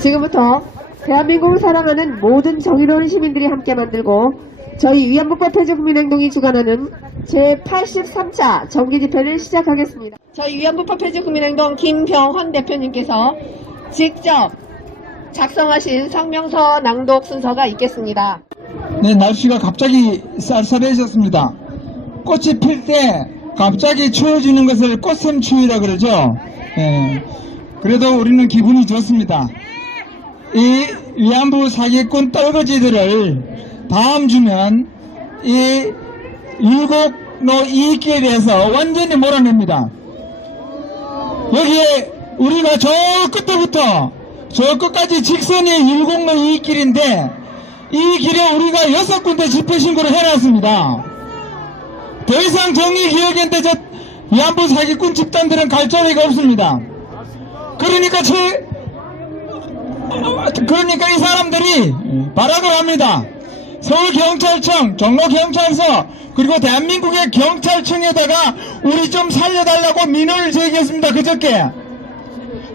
지금부터 대한민국을 사랑하는 모든 정의로운 시민들이 함께 만들고 저희 위안부법 폐지 국민행동이 주관하는 제83차 정기집회를 시작하겠습니다. 저희 위안부법 폐지 국민행동 김병헌 대표님께서 직접 작성하신 성명서 낭독 순서가 있겠습니다. 네, 날씨가 갑자기 쌀쌀해졌습니다. 꽃이 필 때 갑자기 추워지는 것을 꽃샘추위라 그러죠. 예, 그래도 우리는 기분이 좋습니다. 이 위안부 사기꾼 떨거지들을 다음 주면 이 율곡로 이길에서 완전히 몰아냅니다. 여기에 우리가 저 끝부터 저 끝까지 직선이 율곡로 이길인데 이 길에 우리가 6군데 집회 신고를 해놨습니다. 더 이상 정의기억인데 저 위안부 사기꾼 집단들은 갈 자리가 없습니다. 그러니까 이 사람들이 발악을 합니다. 서울경찰청, 종로경찰서, 그리고 대한민국의 경찰청에다가 우리 좀 살려달라고 민원을 제기했습니다. 그저께.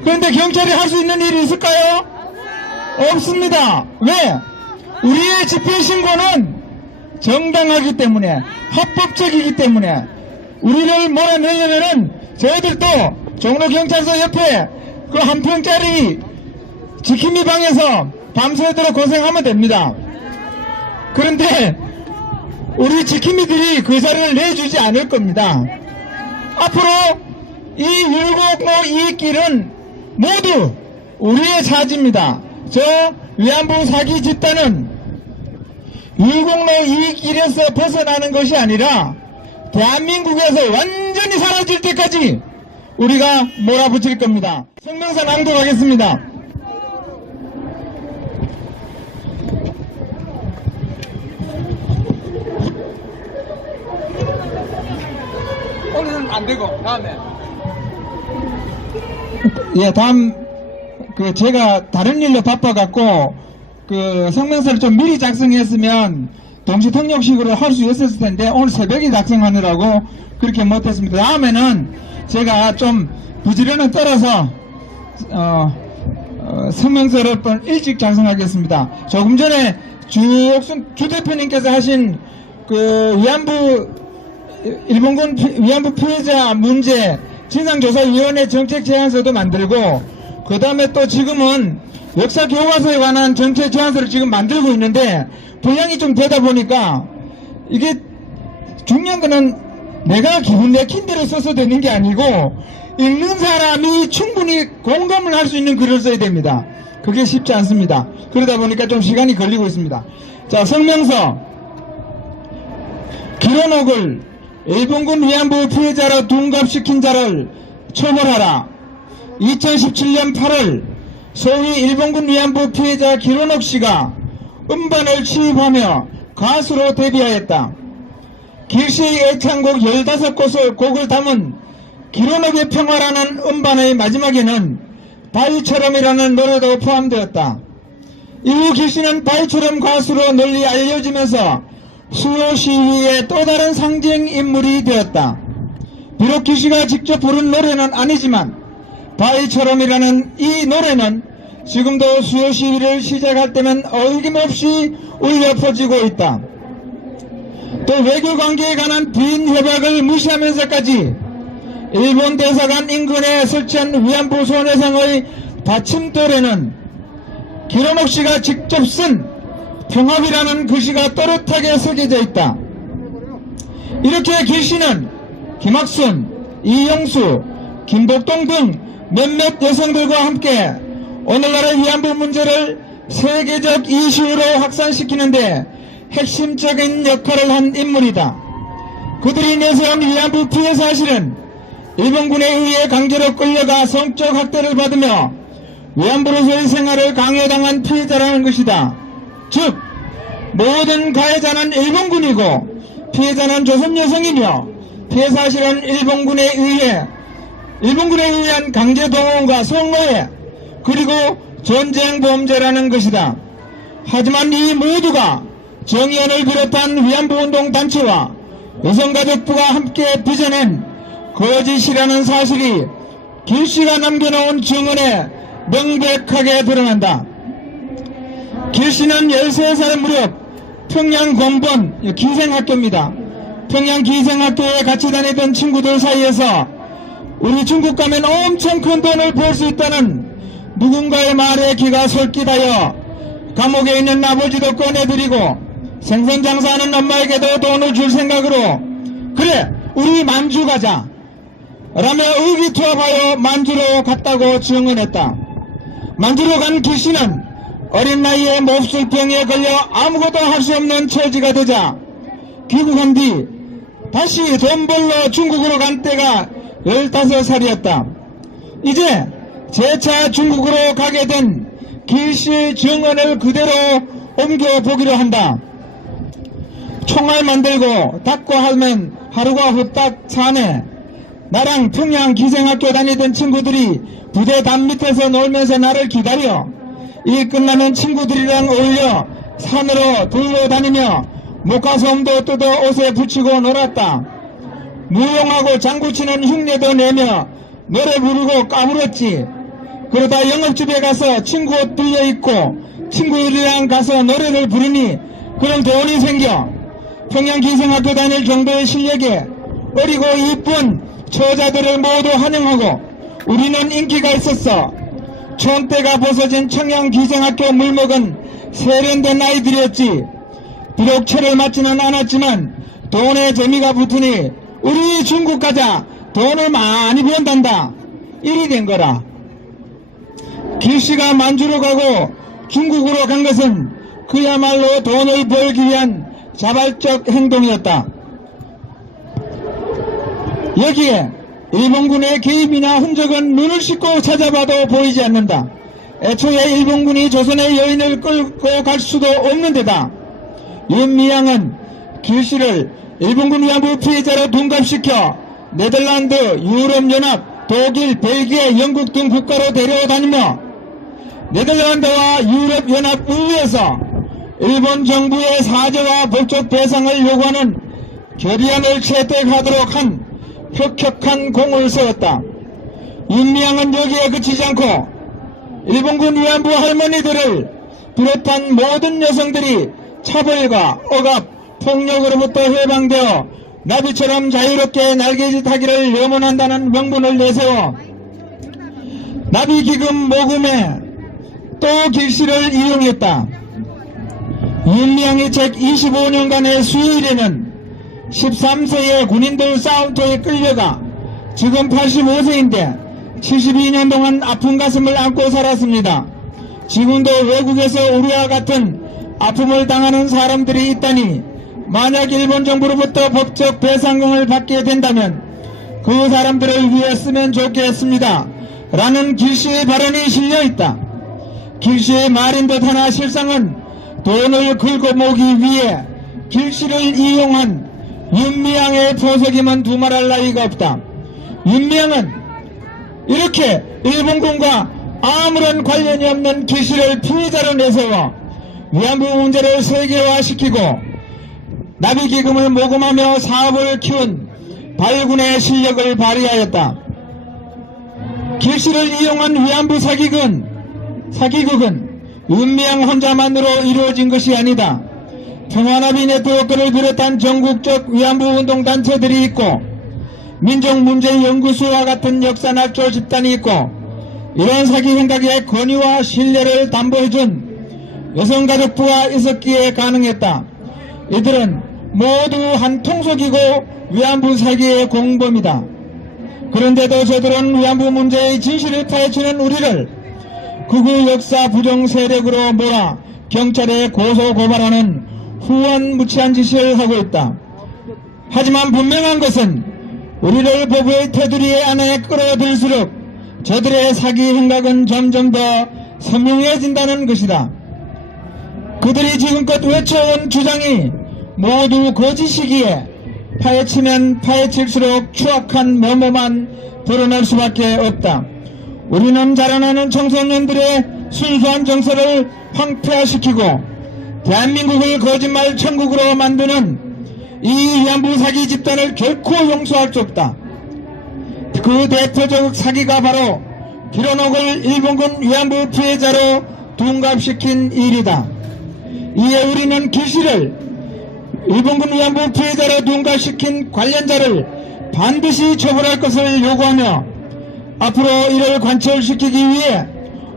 그런데 경찰이 할 수 있는 일이 있을까요? 없습니다. 왜? 우리의 집회 신고는 정당하기 때문에, 합법적이기 때문에 우리를 몰아내려면은 저희들도 종로경찰서 옆에 그 한 평짜리 지킴이 방에서 밤새도록 고생하면 됩니다. 그런데 우리 지킴이들이 그 자리를 내주지 않을 겁니다. 앞으로 이 율곡로 이 길은 모두 우리의 차지입니다. 저 위안부 사기 집단은 율곡로 이 길에서 벗어나는 것이 아니라 대한민국에서 완전히 사라질 때까지 우리가 몰아붙일 겁니다. 성명서 낭독하겠습니다. 오늘은 안 되고 다음에. 예, 다음 제가 다른 일로 바빠갖고 성명서를 좀 미리 작성했으면 동시 통역식으로 할 수 있었을 텐데 오늘 새벽에 작성하느라고 그렇게 못했습니다. 다음에는 제가 좀 부지런히 따라서 성명서를 좀 일찍 작성하겠습니다. 조금 전에 주 대표님께서 하신 일본군 위안부 피해자 문제 진상조사위원회 정책 제안서도 만들고, 그 다음에 또 지금은 역사 교과서에 관한 정책 제안서를 지금 만들고 있는데 분량이 좀 되다 보니까 이게 중요한 거는 내가 기분 내킨 대로 써서 되는 게 아니고 읽는 사람이 충분히 공감을 할 수 있는 글을 써야 됩니다. 그게 쉽지 않습니다. 그러다 보니까 좀 시간이 걸리고 있습니다. 자, 성명서. 기록을 일본군 위안부 피해자로 둔갑시킨 자를 처벌하라. 2017년 8월 소위 일본군 위안부 피해자 기론옥 씨가 음반을 취입하며 가수로 데뷔하였다. 길씨의 애창곡 15곡을 담은 기론옥의 평화라는 음반의 마지막에는 바위처럼이라는 노래도 포함되었다. 이후 길씨는 바위처럼 가수로 널리 알려지면서 수요 시위의 또 다른 상징 인물이 되었다. 비록 길씨가 직접 부른 노래는 아니지만 바위처럼이라는 이 노래는 지금도 수요 시위를 시작할 때면 어김없이 울려 퍼지고 있다. 또 외교관계에 관한 빈 협약을 무시하면서까지 일본 대사관 인근에 설치한 위안부 손해상의 받침돌에는 기록옥 씨가 직접 쓴 평화이라는 글씨가 또렷하게 새겨져 있다. 이렇게 길씨는 김학순, 이영수, 김복동 등 몇몇 여성들과 함께 오늘날의 위안부 문제를 세계적 이슈로 확산시키는데 핵심적인 역할을 한 인물이다. 그들이 내세운 위안부 피해 사실은 일본군에 의해 강제로 끌려가 성적 학대를 받으며 위안부로서의 생활을 강요당한 피해자라는 것이다. 즉 모든 가해자는 일본군이고 피해자는 조선 여성이며 피해 사실은 일본군에 의한 강제동원과 성노예 그리고 전쟁범죄라는 것이다. 하지만 이 모두가 정의연을 비롯한 위안부운동 단체와 여성가족부가 함께 빚어낸 거짓이라는 사실이 길씨가 남겨놓은 증언에 명백하게 드러난다. 길씨는 13살 무렵 평양 공본 기생학교입니다. 평양 기생학교에 같이 다니던 친구들 사이에서 우리 중국 가면 엄청 큰 돈을 벌 수 있다는 누군가의 말에 귀가 솔깃하여 감옥에 있는 아버지도 꺼내드리고 생선 장사하는 엄마에게도 돈을 줄 생각으로 그래 우리 만주 가자 라며 의기투합하여 만주로 갔다고 증언했다. 만주로 간 길씨는 어린 나이에 몹쓸병에 걸려 아무것도 할 수 없는 처지가 되자 귀국한 뒤 다시 돈 벌러 중국으로 간 때가 15살이었다. 이제 재차 중국으로 가게 된 길씨의 증언을 그대로 옮겨보기로 한다. 총알 만들고 닦고 하면 하루가 후딱 사네. 나랑 평양 기생학교 다니던 친구들이 부대 담 밑에서 놀면서 나를 기다려. 일 끝나면 친구들이랑 어울려 산으로 돌러 다니며 목화솜도 뜯어 옷에 붙이고 놀았다. 무용하고 장구치는 흉내도 내며 노래 부르고 까불었지. 그러다 영업집에 가서 친구 옷 빌려 입고 친구들이랑 가서 노래를 부르니 그럼 돈이 생겨. 평양 기생학교 다닐 정도의 실력에 어리고 이쁜 처자들을 모두 환영하고 우리는 인기가 있었어. 촌대가 벗어진 청양 기생학교 물먹은 세련된 아이들이었지. 비록 철을 맞지는 않았지만 돈에 재미가 붙으니 우리 중국 가자. 돈을 많이 번단다. 일이 된 거라. 길씨가 만주로 가고 중국으로 간 것은 그야말로 돈을 벌기 위한 자발적 행동이었다. 여기에 일본군의 개입이나 흔적은 눈을 씻고 찾아봐도 보이지 않는다. 애초에 일본군이 조선의 여인을 끌고 갈 수도 없는 데다 윤미향은 길씨를 일본군 위안부 피해자로 둔갑시켜 네덜란드, 유럽연합, 독일, 벨기에, 영국 등 국가로 데려다니며 네덜란드와 유럽연합 의회에서 일본 정부의 사죄와 법적 배상을 요구하는 결의안을 채택하도록 한 혁혁한 공을 세웠다. 윤미향은 여기에 그치지 않고 일본군 위안부 할머니들을 비롯한 모든 여성들이 차별과 억압, 폭력으로부터 해방되어 나비처럼 자유롭게 날개짓하기를 염원한다는 명분을 내세워 나비기금 모금에 또 길씨를 이용했다. 윤미향이 책 25년간의 수요일에는 13세의 군인들 싸움터에 끌려가 지금 85세인데 72년 동안 아픈 가슴을 안고 살았습니다. 지금도 외국에서 우리와 같은 아픔을 당하는 사람들이 있다니 만약 일본 정부로부터 법적 배상금을 받게 된다면 그 사람들을 위해 쓰면 좋겠습니다. 라는 길씨의 발언이 실려있다. 길씨의 말인 듯 하나 실상은 돈을 긁어모기 위해 길씨를 이용한 윤미향의 포석임은 두말할 나위가 없다. 윤미향은 이렇게 일본군과 아무런 관련이 없는 길씨를 피해자로 내세워 위안부 문제를 세계화시키고 나비기금을 모금하며 사업을 키운 발군의 실력을 발휘하였다. 길씨를 이용한 위안부 사기극은 윤미향 혼자만으로 이루어진 것이 아니다. 평화나비 네트워크를 비롯한 전국적 위안부 운동단체들이 있고 민족문제연구소와 같은 역사낙조 집단이 있고 이런 사기 행각의 권위와 신뢰를 담보해준 여성가족부가 있었기에 가능했다. 이들은 모두 한 통속이고 위안부 사기의 공범이다. 그런데도 저들은 위안부 문제의 진실을 파헤치는 우리를 극우 역사 부정 세력으로 몰아 경찰에 고소 고발하는 후원무치한 짓을 하고 있다. 하지만 분명한 것은 우리를 법의 테두리 안에 끌어들일수록 저들의 사기 행각은 점점 더 선명해진다는 것이다. 그들이 지금껏 외쳐온 주장이 모두 거짓이기에 파헤치면 파헤칠수록 추악한 면모만 드러날 수밖에 없다. 우리는 자라나는 청소년들의 순수한 정서를 황폐화시키고 대한민국을 거짓말 천국으로 만드는 이 위안부 사기 집단을 결코 용서할 수 없다. 그 대표적 사기가 바로 길어녹을 일본군 위안부 피해자로 둔갑시킨 일이다. 이에 우리는 기시를 일본군 위안부 피해자로 둔갑시킨 관련자를 반드시 처벌할 것을 요구하며 앞으로 이를 관철시키기 위해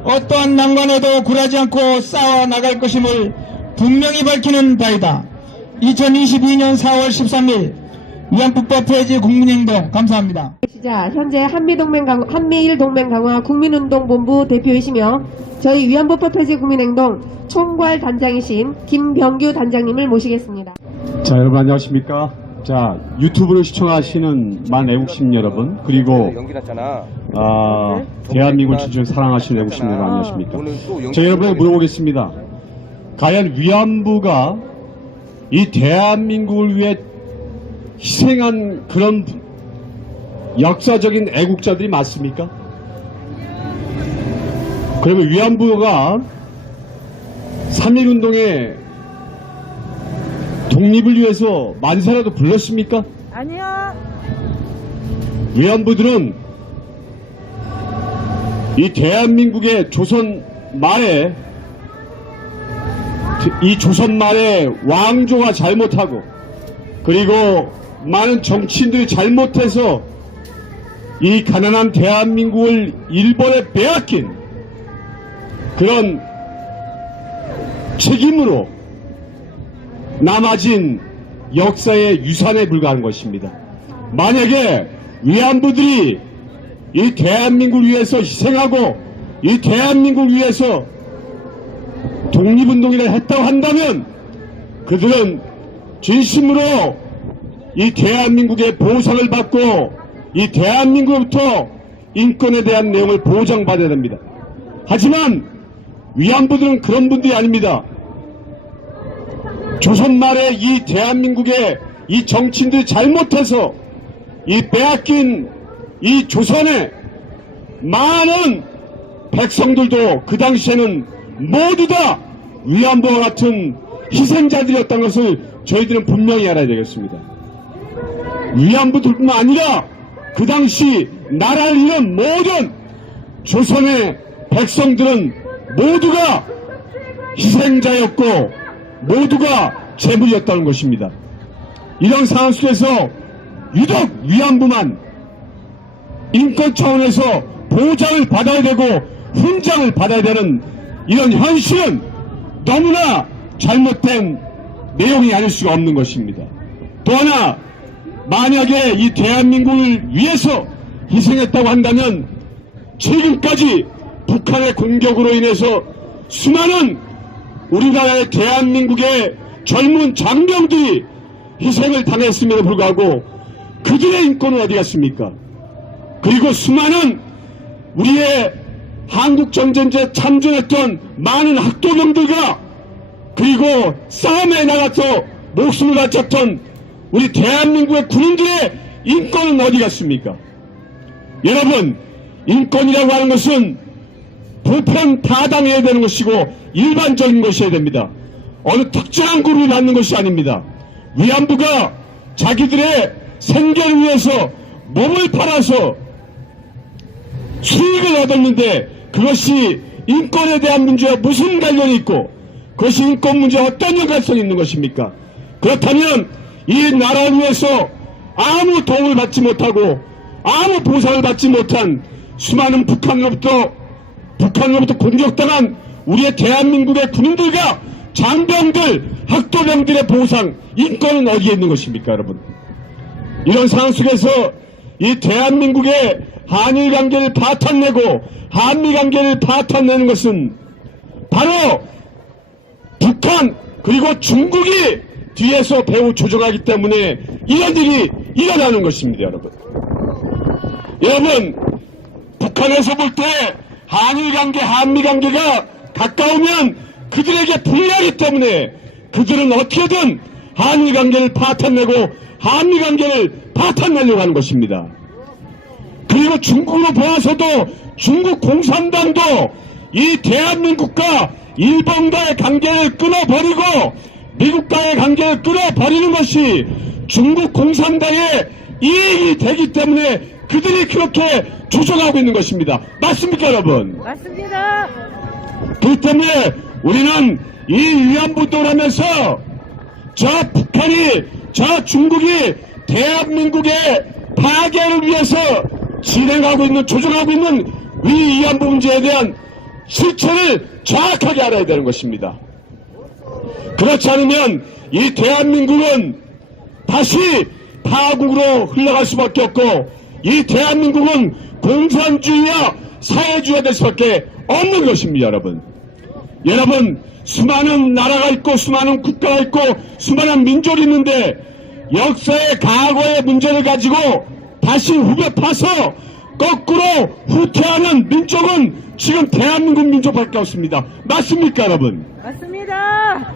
어떠한 난관에도 굴하지 않고 싸워 나갈 것임을 분명히 밝히는 바이다. 2022년 4월 13일 위안부법 폐지 국민행동 감사합니다. 시자 현재 한미일 동맹 강화 국민운동본부 대표이시며 저희 위안부법 폐지 국민행동 총괄 단장이신 김병규 단장님을 모시겠습니다. 자, 여러분 안녕하십니까? 자, 유튜브를 시청하시는 만 애국심 여러분, 그리고 대한민국을 진정 사랑하시는 애국심 여러분 안녕하십니까? 자, 여러분에게 물어보겠습니다. 과연 위안부가 이 대한민국을 위해 희생한 그런 역사적인 애국자들이 맞습니까? 그러면 위안부가 3.1운동에 독립을 위해서 만세라도 불렀습니까? 아니요. 위안부들은 이 대한민국의 조선 말에 왕조가 잘못하고 그리고 많은 정치인들이 잘못해서 이 가난한 대한민국을 일본에 빼앗긴 그런 책임으로 남아진 역사의 유산에 불과한 것입니다. 만약에 위안부들이 이 대한민국을 위해서 희생하고 이 대한민국을 위해서 독립운동이라 했다고 한다면 그들은 진심으로 이 대한민국의 보상을 받고 이 대한민국으로부터 인권에 대한 내용을 보장받아야 됩니다. 하지만 위안부들은 그런 분들이 아닙니다. 조선 말에 이 대한민국의 이 정치인들이 잘못해서 이 빼앗긴 이 조선의 많은 백성들도 그 당시에는 모두 다 위안부와 같은 희생자들이었다는 것을 저희들은 분명히 알아야 되겠습니다. 위안부들뿐만 아니라 그 당시 나라를 잃은 모든 조선의 백성들은 모두가 희생자였고 모두가 재물이었다는 것입니다. 이런 상황 속에서 유독 위안부만 인권 차원에서 보장을 받아야 되고 훈장을 받아야 되는 이런 현실은 너무나 잘못된 내용이 아닐 수가 없는 것입니다. 또 하나, 만약에 이 대한민국을 위해서 희생했다고 한다면 지금까지 북한의 공격으로 인해서 수많은 우리나라의 대한민국의 젊은 장병들이 희생을 당했음에도 불구하고 그들의 인권은 어디 갔습니까? 그리고 수많은 우리의 한국전쟁에 참전했던 많은 학도병들과 그리고 싸움에 나가서 목숨을 바쳤던 우리 대한민국의 군인들의 인권은 어디 갔습니까? 여러분, 인권이라고 하는 것은 보편타당해야 되는 것이고 일반적인 것이어야 됩니다. 어느 특정한 그룹이 받는 것이 아닙니다. 위안부가 자기들의 생계를 위해서 몸을 팔아서 수익을 얻었는데 그것이 인권에 대한 문제와 무슨 관련이 있고 그것이 인권 문제와 어떤 연관성이 있는 것입니까? 그렇다면 이 나라를 위해서 아무 도움을 받지 못하고 아무 보상을 받지 못한 수많은 북한으로부터 공격당한 우리의 대한민국의 군인들과 장병들, 학도병들의 보상, 인권은 어디에 있는 것입니까, 여러분? 이런 상황 속에서 이 대한민국의 한일 관계를 파탄내고 한미 관계를 파탄내는 것은 바로 북한 그리고 중국이 뒤에서 배후 조종하기 때문에 이런 일이 일어나는 것입니다, 여러분. 여러분, 북한에서 볼 때 한일 관계, 한미 관계가 가까우면 그들에게 불리하기 때문에 그들은 어떻게든 한일 관계를 파탄내고 한미 관계를 파탄내려고 하는 것입니다. 그리고 중국으로 보아서도 중국 공산당도 이 대한민국과 일본과의 관계를 끊어버리고 미국과의 관계를 끊어버리는 것이 중국 공산당의 이익이 되기 때문에 그들이 그렇게 조종하고 있는 것입니다. 맞습니까, 여러분? 맞습니다. 그렇기 때문에 우리는 이 위안부도를 하면서 저 북한이, 저 중국이 대한민국의 파괴를 위해서 진행하고 있는, 조종하고 있는 위안부 문제에 대한 실체를 정확하게 알아야 되는 것입니다. 그렇지 않으면 이 대한민국은 다시 파국으로 흘러갈 수밖에 없고, 이 대한민국은 공산주의와 사회주의가 될 수밖에 없는 것입니다, 여러분. 여러분, 수많은 나라가 있고 수많은 국가가 있고 수많은 민족이 있는데 역사의 과거의 문제를 가지고 다시 후벼 파서 거꾸로 후퇴하는 민족은 지금 대한민국 민족밖에 없습니다. 맞습니까, 여러분? 맞습니다.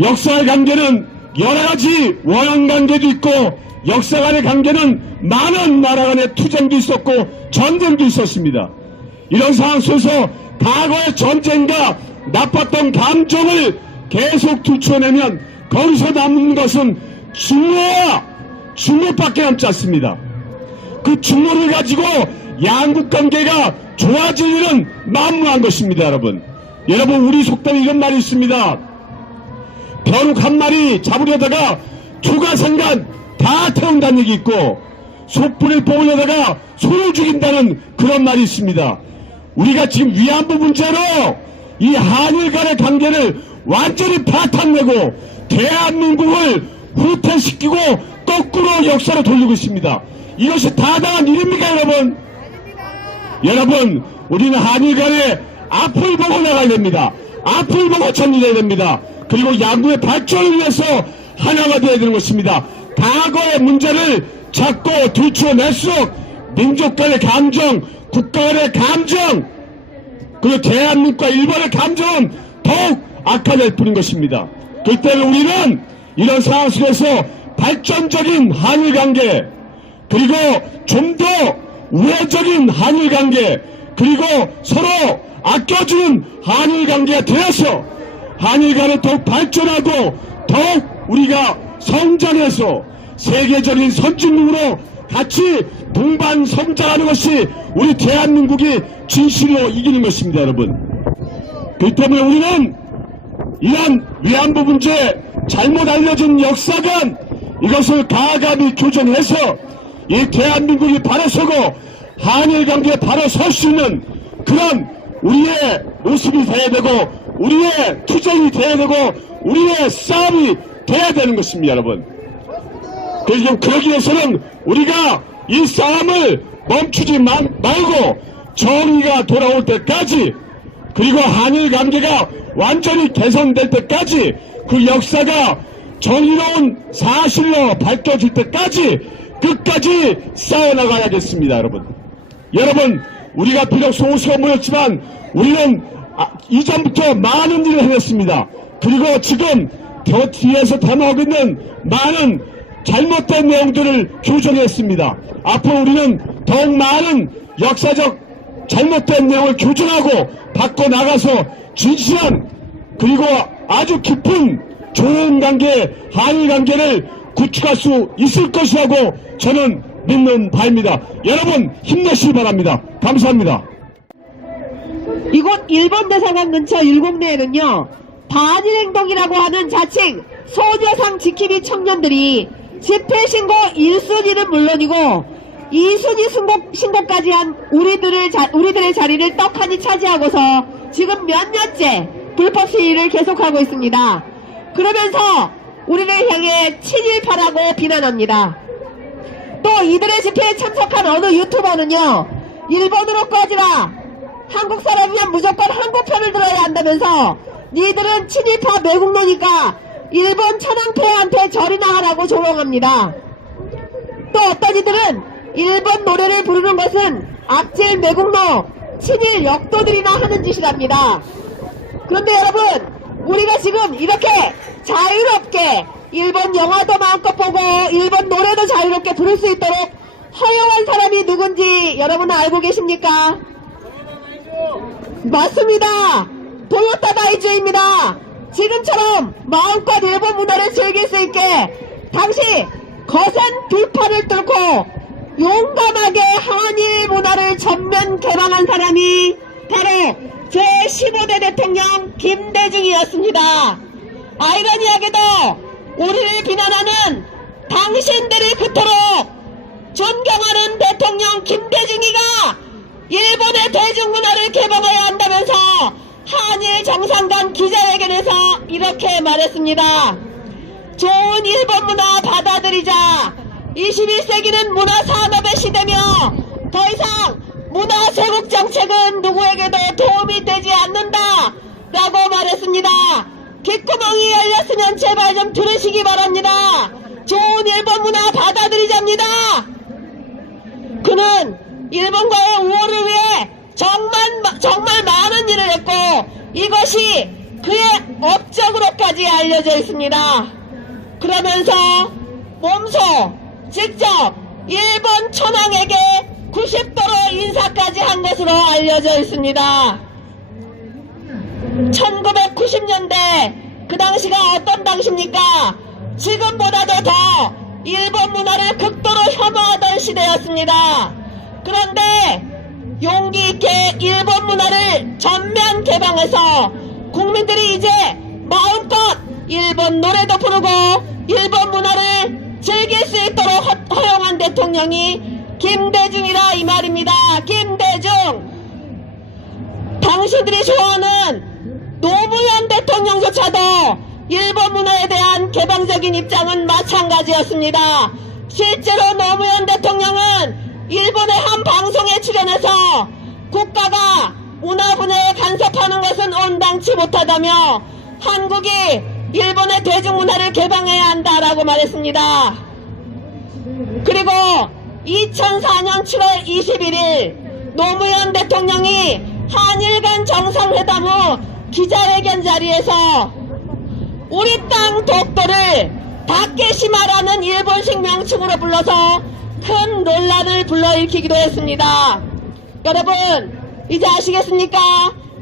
역사의 관계는 여러 가지 원한 관계도 있고 역사 간의 관계는 많은 나라 간의 투쟁도 있었고 전쟁도 있었습니다. 이런 상황 속에서 과거의 전쟁과 나빴던 감정을 계속 들춰내면 거기서 남는 것은 증오와 증오밖에 남지 않습니다. 그 증오를 가지고 양국 관계가 좋아질 일은 만무한 것입니다, 여러분. 여러분, 우리 속담에 이런 말이 있습니다. 벼룩 한 마리 잡으려다가 초가생간 다 태운다는 얘기 있고 소뿔을 뽑으려다가 소를 죽인다는 그런 말이 있습니다. 우리가 지금 위안부 문제로 이 한일 간의 관계를 완전히 파탄내고 대한민국을 후퇴시키고 거꾸로 역사로 돌리고 있습니다. 이것이 타당한 일입니까, 여러분? 여러분, 우리는 한일 간에 앞을 보고 나가야 됩니다. 앞을 보고 전진해야 됩니다. 그리고 양국의 발전을 위해서 하나가 되어야 되는 것입니다. 과거의 문제를 자꾸 들춰낼수록 민족 간의 감정, 국가 간의 감정, 그리고 대한민국과 일본의 감정은 더욱 악화될 뿐인 것입니다. 그렇기 때문에 우리는 이런 상황 속에서 발전적인 한일관계, 그리고 좀 더 우회적인 한일관계, 그리고 서로 아껴주는 한일관계가 되어서 한일 간에 더욱 발전하고 더욱 우리가 성장해서 세계적인 선진국으로 같이 동반 성장하는 것이 우리 대한민국이 진실로 이기는 것입니다, 여러분. 그렇기 때문에 우리는 이런 위안부 문제, 잘못 알려진 역사관, 이것을 과감히 교정해서 이 대한민국이 바로 서고 한일 관계에 바로 설 수 있는 그런 우리의 모습이 돼야 되고 우리의 투쟁이 돼야 되고 우리의 싸움이 돼야 되는 것입니다, 여러분. 그래서 그러기 위해서는 우리가 이 싸움을 멈추지 말고 정의가 돌아올 때까지, 그리고 한일 관계가 완전히 개선될 때까지, 그 역사가 정의로운 사실로 밝혀질 때까지 끝까지 싸워나가야겠습니다, 여러분. 여러분, 우리가 비록 소수가 모였지만 우리는 이전부터 많은 일을 해냈습니다. 그리고 지금 저 뒤에서 담아오고 있는 많은 잘못된 내용들을 교정했습니다. 앞으로 우리는 더욱 많은 역사적 잘못된 내용을 교정하고 바꿔나가서 진실한, 그리고 아주 깊은 좋은 관계, 한일 관계를 구축할 수 있을 것이라고 저는 믿는 바입니다. 여러분, 힘내시기 바랍니다. 감사합니다. 이곳 일본 대사관 근처 율곡내에는요, 반일행동이라고 하는 자칭 소녀상 지킴이 청년들이 집회신고 1순위는 물론이고 2순위 신고까지 한 우리들의 자리를 떡하니 차지하고서 지금 몇 년째 불법 시위를 계속하고 있습니다. 그러면서 우리를 향해 친일파라고 비난합니다. 또 이들의 집회에 참석한 어느 유튜버는요, 일본으로 꺼지라, 한국 사람이면 무조건 한국 편을 들어야 한다면서 니들은 친일파 매국노니까 일본 천황폐하한테 절이나 하라고 조롱합니다. 또 어떤 이들은 일본 노래를 부르는 것은 악질 매국노, 친일 역도들이나 하는 짓이랍니다. 그런데 여러분, 우리가 지금 이렇게 자유롭게 일본 영화도 마음껏 보고 일본 노래도 자유롭게 부를 수 있도록 허용한 사람이 누군지 여러분 알고 계십니까? 맞습니다. 도요타 다이주입니다. 지금처럼 마음껏 일본 문화를 즐길 수 있게 당시 거센 들판을 뚫고 용감하게 한일 문화를 전면 개방한 사람이 바로 제15대 대통령 김대중이었습니다. 아이러니하게도 우리를 비난하는 당신들이 그토록 존경하는 대통령 김대중이가 일본의 대중문화를 개방해야 한다면서 한일 정상간 기자회견에서 이렇게 말했습니다. 좋은 일본 문화 받아들이자. 21세기는 문화산업의 시대며 더 이상 문화 쇄국 정책은 누구에게도 도움이 되지 않는다 라고 말했습니다. 귓구멍이 열렸으면 제발 좀 들으시기 바랍니다. 좋은 일본 문화 받아들이자입니다. 그는 일본과의 우호를 위해 정말 많은 일을 했고 이것이 그의 업적으로까지 알려져 있습니다. 그러면서 몸소 직접 일본 천황에게 90도로 인사까지 한 것으로 알려져 있습니다. 1990년대 그 당시가 어떤 당시입니까? 지금보다도 더 일본 문화를 극도로 혐오하던 시대였습니다. 그런데 용기 있게 일본 문화를 전면 개방해서 국민들이 이제 마음껏 일본 노래도 부르고 일본 문화를 즐길 수 있도록 허용한 대통령이 김대중이라 이 말입니다. 김대중. 당신들이 좋아하는 노무현 대통령조차도 일본 문화에 대한 개방적인 입장은 마찬가지였습니다. 실제로 노무현 대통령은 일본의 한 방송에 출연해서 국가가 문화 분야에 간섭하는 것은 온당치 못하다며 한국이 일본의 대중문화를 개방해야 한다라고 말했습니다. 그리고 2004년 7월 21일 노무현 대통령이 한일 간 정상회담 후 기자회견 자리에서 우리 땅 독도를 다케시마라는 일본식 명칭으로 불러서 큰 논란을 불러일으키기도 했습니다. 여러분 이제 아시겠습니까?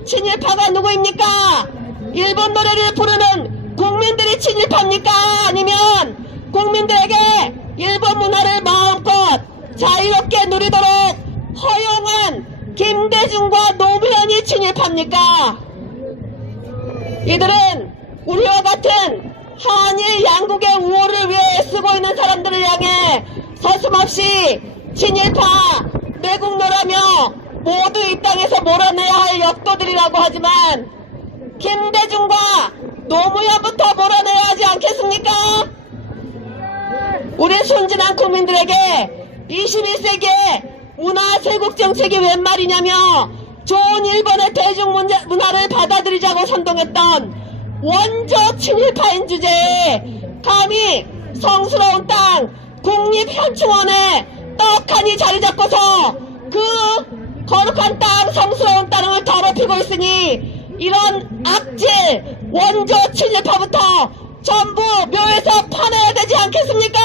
친일파가 누구입니까? 일본 노래를 부르는 국민들이 친일파입니까? 아니면 국민들에게 일본 문화를 마음껏 자유롭게 누리도록 허용한 김대중과 노무현이 친일파입니까? 이들은 우리와 같은 한일 양국의 우호를 위해 쓰고 있는 사람들을 향해 서슴없이 친일파, 내국노라며 모두 이 땅에서 몰아내야 할 역도들이라고 하지만 김대중과 노무현부터 몰아내야 하지 않겠습니까? 우리 순진한 국민들에게 21세기에 문화 쇄국 정책이 웬 말이냐며 좋은 일본의 대중문화를 받아들이자고 선동했던 원조 친일파인 주제에 감히 성스러운 땅 국립현충원에 떡하니 자리 잡고서 그 거룩한 땅 성스러운 땅을 더럽히고 있으니 이런 악질 원조 친일파부터 전부 묘에서 파내야 되지 않겠습니까?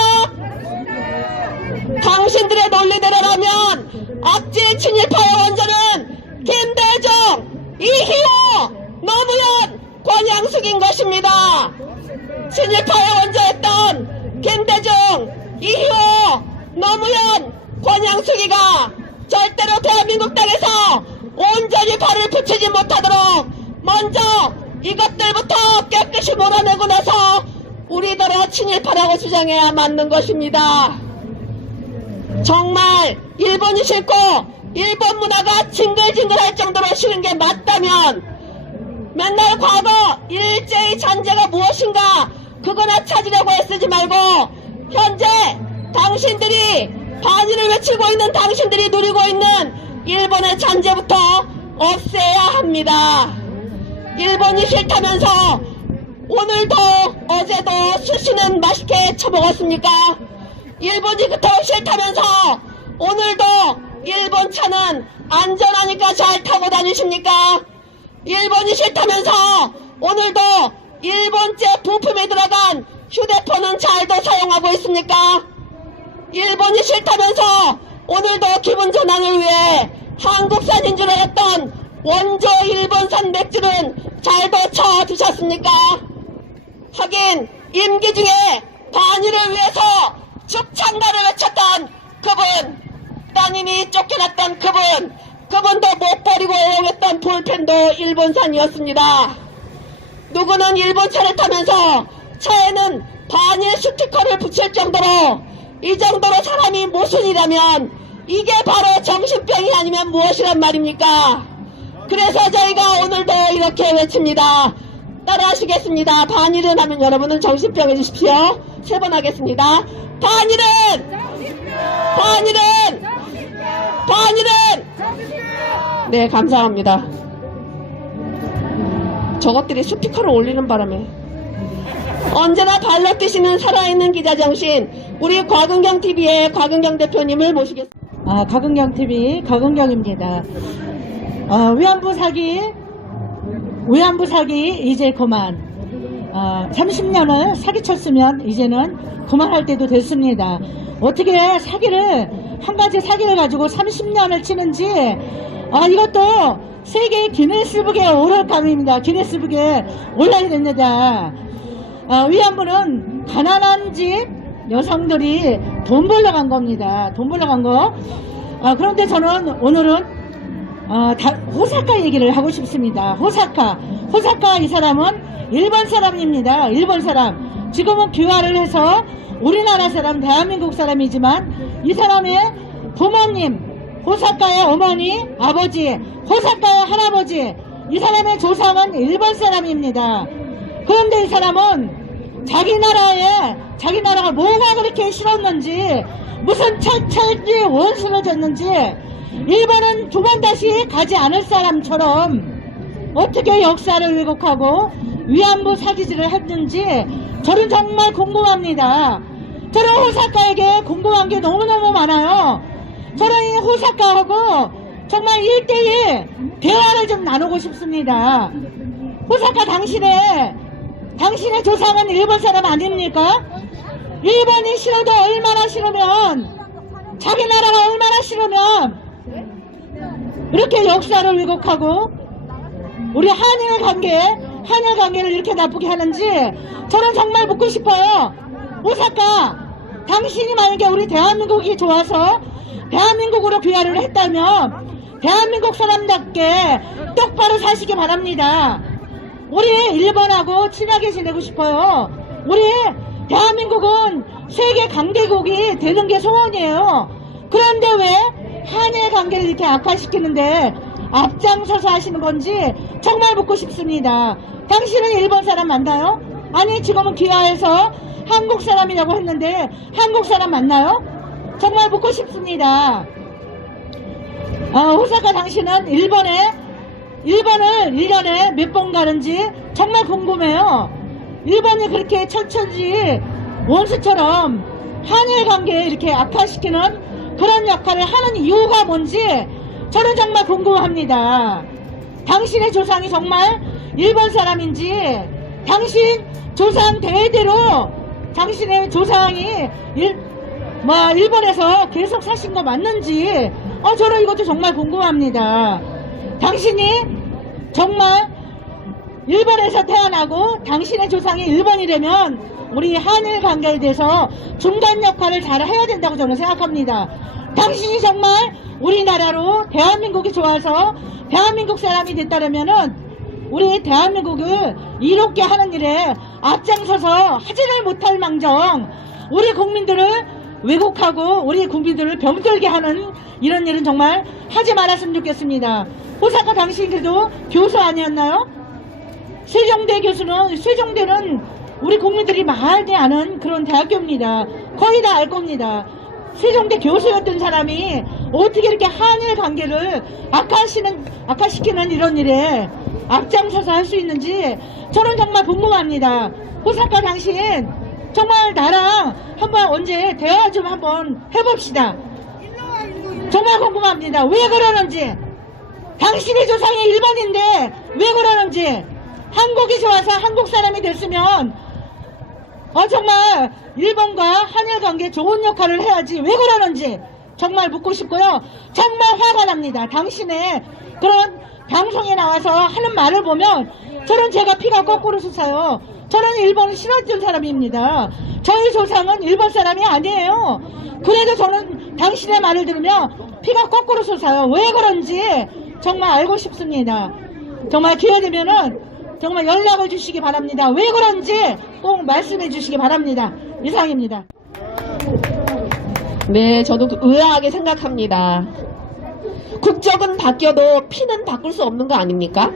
당신들의 논리대로라면 악질 친일파의 원조는 김대중, 이희호, 노무현, 권양숙인 것입니다. 친일파의 원조였던 김대중, 이희호, 노무현, 권양숙이가 절대로 대한민국 땅에서 온전히 발을 붙이지 못하도록 먼저 이것들부터 깨끗이 몰아내고 나서 우리더러 친일파라고 주장해야 맞는 것입니다. 정말 일본이 싫고 일본 문화가 징글징글할 정도로 싫은 게 맞다면 맨날 과거 일제의 잔재가 무엇인가 그거나 찾으려고 애쓰지 말고 현재 당신들이 반일을 외치고 있는 당신들이 누리고 있는 일본의 잔재부터 없애야 합니다. 일본이 싫다면서 오늘도 어제도 스시는 맛있게 처먹었습니까? 일본이 그토록 싫다면서 오늘도 일본 차는 안전하니까 잘 타고 다니십니까? 일본이 싫다면서 오늘도 일본제 부품에 들어간 휴대폰은 잘도 사용하고 있습니까? 일본이 싫다면서 오늘도 기분 전환을 위해 한국산인 줄 알았던 원조 일본산 맥주는 잘도 쳐 드셨습니까? 하긴 임기 중에 반일을 위해서 죽창가를 외쳤던 그분, 따님이 쫓겨났던 그분도 못 버리고 애용했던 볼펜도 일본산이었습니다. 누구는 일본 차를 타면서 차에는 반일 스티커를 붙일 정도로, 이 정도로 사람이 모순이라면 이게 바로 정신병이 아니면 무엇이란 말입니까? 그래서 저희가 오늘도 이렇게 외칩니다. 따라하시겠습니다. 반일은 하면 여러분은 정신병 해주십시오. 3번 하겠습니다. 반일은! 네, 감사합니다. 저것들이 스피커를 올리는 바람에 언제나 발로 뛰시는 살아있는 기자정신, 우리 곽은경TV의 곽은경 대표님을 모시겠습니다. 곽은경TV 곽은경입니다. 위안부 사기 이제 그만. 30년을 사기쳤으면 이제는 그만할 때도 됐습니다. 어떻게 사기를, 한 가지 사기를 가지고 30년을 치는지, 이것도 세계 기네스북에 오를 감입니다. 기네스북에 올라야 됩니다. 위안부는 가난한 집 여성들이 돈 벌러 간 겁니다. 돈 벌러 간 거. 그런데 저는 오늘은 호사카 얘기를 하고 싶습니다. 호사카 이 사람은 일본 사람입니다. 일본 사람. 지금은 귀화를 해서 우리나라 사람, 대한민국 사람이지만 이 사람의 부모님, 호사카의 어머니, 아버지, 호사카의 할아버지, 이 사람의 조상은 일본 사람입니다. 그런데 이 사람은 자기 나라가 뭐가 그렇게 싫었는지, 무슨 찰지 원수를 졌는지, 일본은 두 번 다시 가지 않을 사람처럼 어떻게 역사를 왜곡하고 위안부 사기질을 했는지 저는 정말 궁금합니다. 저는 호사카에게 궁금한 게 너무너무 많아요. 저는 이 호사카하고 정말 1대1 대화를 좀 나누고 싶습니다. 호사카, 당신의 조상은 일본 사람 아닙니까? 일본이 싫어도 얼마나 싫으면, 자기 나라가 얼마나 싫으면 이렇게 역사를 왜곡하고 우리 한일 관계를 이렇게 나쁘게 하는지 저는 정말 묻고 싶어요. 호사카, 당신이 만약에 우리 대한민국이 좋아서 대한민국으로 귀화를 했다면 대한민국 사람답게 똑바로 사시기 바랍니다. 우리 일본하고 친하게 지내고 싶어요. 우리 대한민국은 세계 강대국이 되는 게 소원이에요. 그런데 왜 한일 관계를 이렇게 악화시키는데 앞장서서 하시는 건지 정말 묻고 싶습니다. 당신은 일본 사람 맞나요? 아니, 지금은 귀화해서 한국 사람이라고 했는데 한국 사람 맞나요? 정말 묻고 싶습니다. 호사카, 당신은 일본을 1년에 몇 번 가는지 정말 궁금해요. 일본이 그렇게 철천지 원수처럼 한일 관계에 이렇게 악화시키는 그런 역할을 하는 이유가 뭔지 저는 정말 궁금합니다. 당신의 조상이 정말 일본 사람인지, 당신 조상 대대로 당신의 조상이 일본에서 계속 사신 거 맞는지 저는 이것도 정말 궁금합니다. 당신이 정말 일본에서 태어나고 당신의 조상이 일본이라면 우리 한일 관계에 대해서 중간 역할을 잘 해야 된다고 저는 생각합니다. 당신이 정말 우리나라로 대한민국이 좋아서 대한민국 사람이 됐다면은 우리 대한민국을 이롭게 하는 일에 앞장서서 하지를 못할 망정 우리 국민들을 왜곡하고 우리 국민들을 병들게 하는 이런 일은 정말 하지 말았으면 좋겠습니다. 호사카, 당신 그래도 교수 아니었나요? 세종대는 우리 국민들이 말도 않은 그런 대학교입니다. 거의 다 알 겁니다. 세종대 교수였던 사람이 어떻게 이렇게 한일 관계를 악화시키는 이런 일에 앞장서서 할 수 있는지 저는 정말 궁금합니다. 호사카, 당신 정말 나랑 한번 언제 대화 좀 한번 해봅시다. 정말 궁금합니다. 왜 그러는지, 당신의 조상이 일본인데 왜 그러는지, 한국이 좋아서 한국 사람이 됐으면 정말 일본과 한일 관계 좋은 역할을 해야지 왜 그러는지 정말 묻고 싶고요. 정말 화가 납니다. 당신의 그런 방송에 나와서 하는 말을 보면 저는 제가 피가 거꾸로 솟아요. 저는 일본을 싫어했던 사람입니다. 저희 조상은 일본 사람이 아니에요. 그래도 저는 당신의 말을 들으면 피가 거꾸로 솟아요. 왜 그런지 정말 알고 싶습니다. 정말 기회 되면은 정말 연락을 주시기 바랍니다. 왜 그런지 꼭 말씀해 주시기 바랍니다. 이상입니다. 네, 저도 의아하게 생각합니다. 국적은 바뀌어도 피는 바꿀 수 없는 거 아닙니까?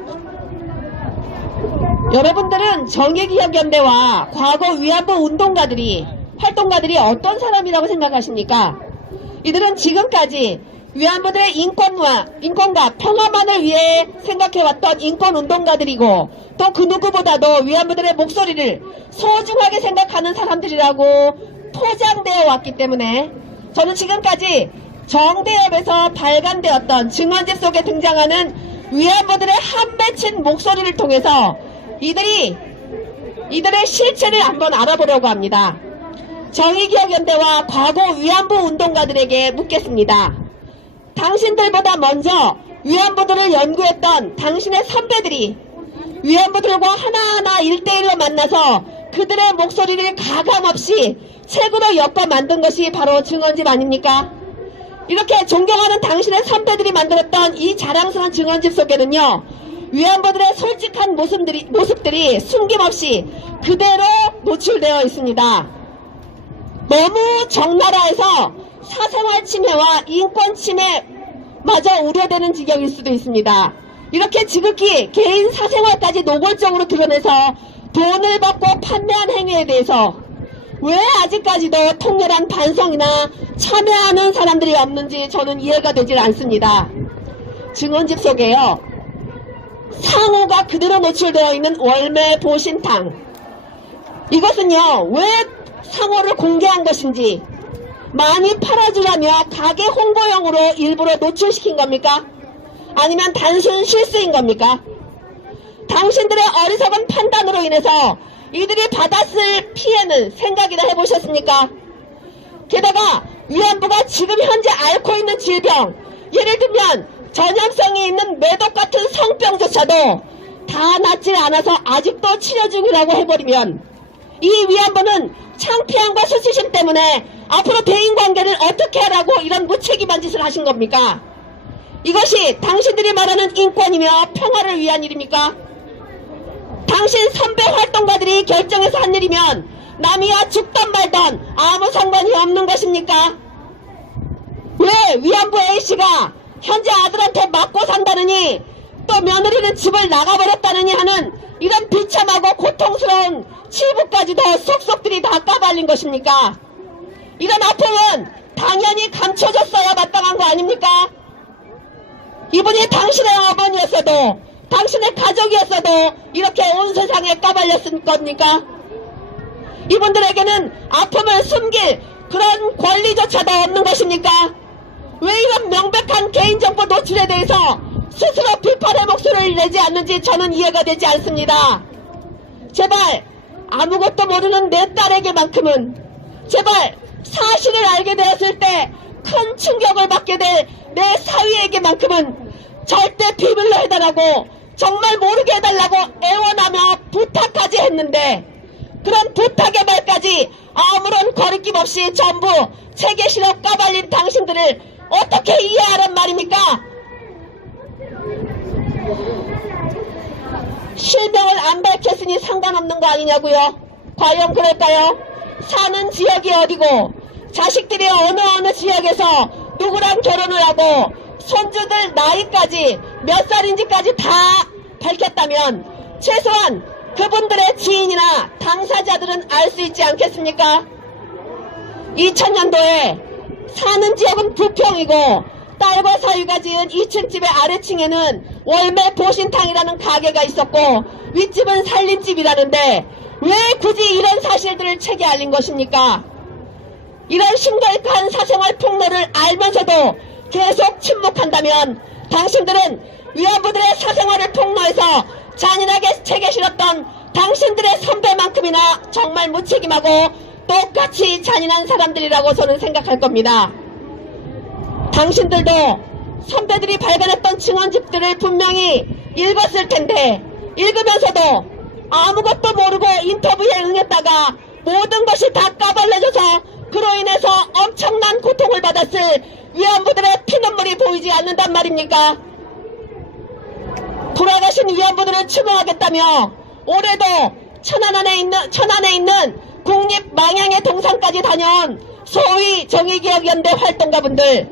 여러분들은 정의기억연대와 과거 위안부 운동가들이, 활동가들이 어떤 사람이라고 생각하십니까? 이들은 지금까지 위안부들의 인권과 평화만을 위해 생각해왔던 인권운동가들이고, 또 그 누구보다도 위안부들의 목소리를 소중하게 생각하는 사람들이라고 포장되어 왔기 때문에, 저는 지금까지 정대협에서 발간되었던 증언집 속에 등장하는 위안부들의 한 맺힌 목소리를 통해서 이들의 실체를 한번 알아보려고 합니다. 정의기억연대와 과거 위안부 운동가들에게 묻겠습니다. 당신들보다 먼저 위안부들을 연구했던 당신의 선배들이 위안부들과 하나하나 1대1로 만나서 그들의 목소리를 가감없이 책으로 엮어 만든 것이 바로 증언집 아닙니까? 이렇게 존경하는 당신의 선배들이 만들었던 이 자랑스러운 증언집 속에는요, 위안부들의 솔직한 모습들이 숨김없이 그대로 노출되어 있습니다. 너무 적나라해서 사생활 침해와 인권 침해마저 우려되는 지경일 수도 있습니다. 이렇게 지극히 개인 사생활까지 노골적으로 드러내서 돈을 받고 판매한 행위에 대해서 왜 아직까지도 통렬한 반성이나 참여하는 사람들이 없는지 저는 이해가 되질 않습니다. 증언집 속에요, 상호가 그대로 노출되어 있는 월매 보신탕, 이것은요 왜 상호를 공개한 것인지, 많이 팔아주라며 가게 홍보용으로 일부러 노출시킨 겁니까? 아니면 단순 실수인 겁니까? 당신들의 어리석은 판단으로 인해서 이들이 받았을 피해는 생각이나 해보셨습니까? 게다가 위안부가 지금 현재 앓고 있는 질병, 예를 들면 전염성이 있는 매독 같은 성병조차도 다 낫지 않아서 아직도 치료 중이라고 해버리면 이 위안부는 창피함과 수치심 때문에 앞으로 대인관계를 어떻게 하라고 이런 무책임한 짓을 하신 겁니까? 이것이 당신들이 말하는 인권이며 평화를 위한 일입니까? 당신 선배 활동가들이 결정해서 한 일이면 남이야 죽던 말던 아무 상관이 없는 것입니까? 왜 위안부 A씨가 현재 아들한테 맞고 산다느니 또 며느리는 집을 나가버렸다느니 하는 이런 비참하고 고통스러운 치부까지도 속속들이 다 까발린 것입니까? 이런 아픔은 당연히 감춰졌어야 마땅한 거 아닙니까? 이분이 당신의 어머니였어도, 당신의 가족이었어도 이렇게 온 세상에 까발렸을 겁니까? 이분들에게는 아픔을 숨길 그런 권리조차도 없는 것입니까? 왜 이런 명백한 개인정보 노출에 대해서 스스로 비판의 목소리를 내지 않는지 저는 이해가 되지 않습니다. 제발 아무것도 모르는 내 딸에게만큼은, 제발 사실을 알게 되었을 때 큰 충격을 받게 될 내 사위에게만큼은 절대 비밀로 해달라고, 정말 모르게 해달라고 애원하며 부탁까지 했는데, 그런 부탁의 말까지 아무런 거리낌 없이 전부 책에 실어 까발린 당신들을 어떻게 이해하란 말입니까? 실명을 안 밝혔으니 상관없는 거 아니냐고요? 과연 그럴까요? 사는 지역이 어디고, 자식들이 어느 지역에서 누구랑 결혼을 하고, 손주들 나이까지 몇 살인지까지 다 밝혔다면 최소한 그분들의 지인이나 당사자들은 알 수 있지 않겠습니까? 2000년도에 사는 지역은 부평이고 딸과 사위가 지은 2층 집의 아래층에는 월매 보신탕이라는 가게가 있었고 윗집은 살림집이라는데 왜 굳이 이런 사실들을 책에 알린 것입니까? 이런 심각한 사생활 폭로를 알면서도 계속 침묵한다면 당신들은 위안부들의 사생활을 폭로해서 잔인하게 책에 실었던 당신들의 선배만큼이나 정말 무책임하고 똑같이 잔인한 사람들이라고 저는 생각할 겁니다. 당신들도 선배들이 발간했던 증언집들을 분명히 읽었을 텐데 읽으면서도 아무것도 모르고 인터뷰에 응했다가 모든 것이 다 까발려져서 그로 인해서 엄청난 고통을 받았을 위안부들의 피눈물이 보이지 않는단 말입니까? 돌아가신 위안부들을 추모하겠다며 올해도 천안에 있는 국립망향의 동산까지 다녀온 소위 정의기억연대 활동가분들,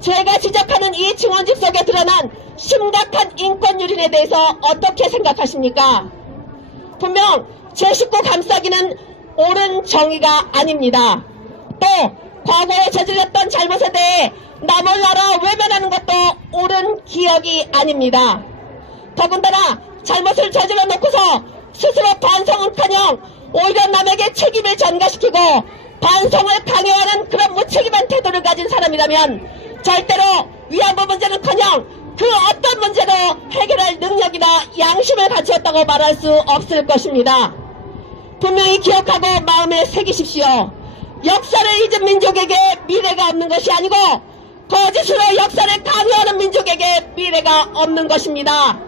제가 지적하는 이 증언집 속에 드러난 심각한 인권 유린에 대해서 어떻게 생각하십니까? 분명 제 식구 감싸기는 옳은 정의가 아닙니다. 또 과거에 저질렀던 잘못에 대해 남을 나라 외면하는 것도 옳은 기억이 아닙니다. 더군다나 잘못을 저질러 놓고서 스스로 반성은커녕 오히려 남에게 책임을 전가시키고 반성을 강요하는 그런 무책임한 태도를 가진 사람이라면 절대로 위안부 문제는커녕 그 어떤 문제도 해결할 능력이나 양심을 갖추었다고 말할 수 없을 것입니다. 분명히 기억하고 마음에 새기십시오. 역사를 잊은 민족에게 미래가 없는 것이 아니고 거짓으로 역사를 강요하는 민족에게 미래가 없는 것입니다.